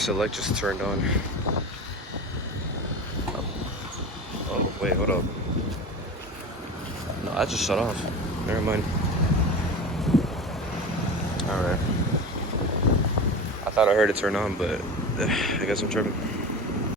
select just turned on. Oh, wait, hold up. No, I just shut off. Never mind. Alright. I thought I heard it turn on, but I guess I'm tripping.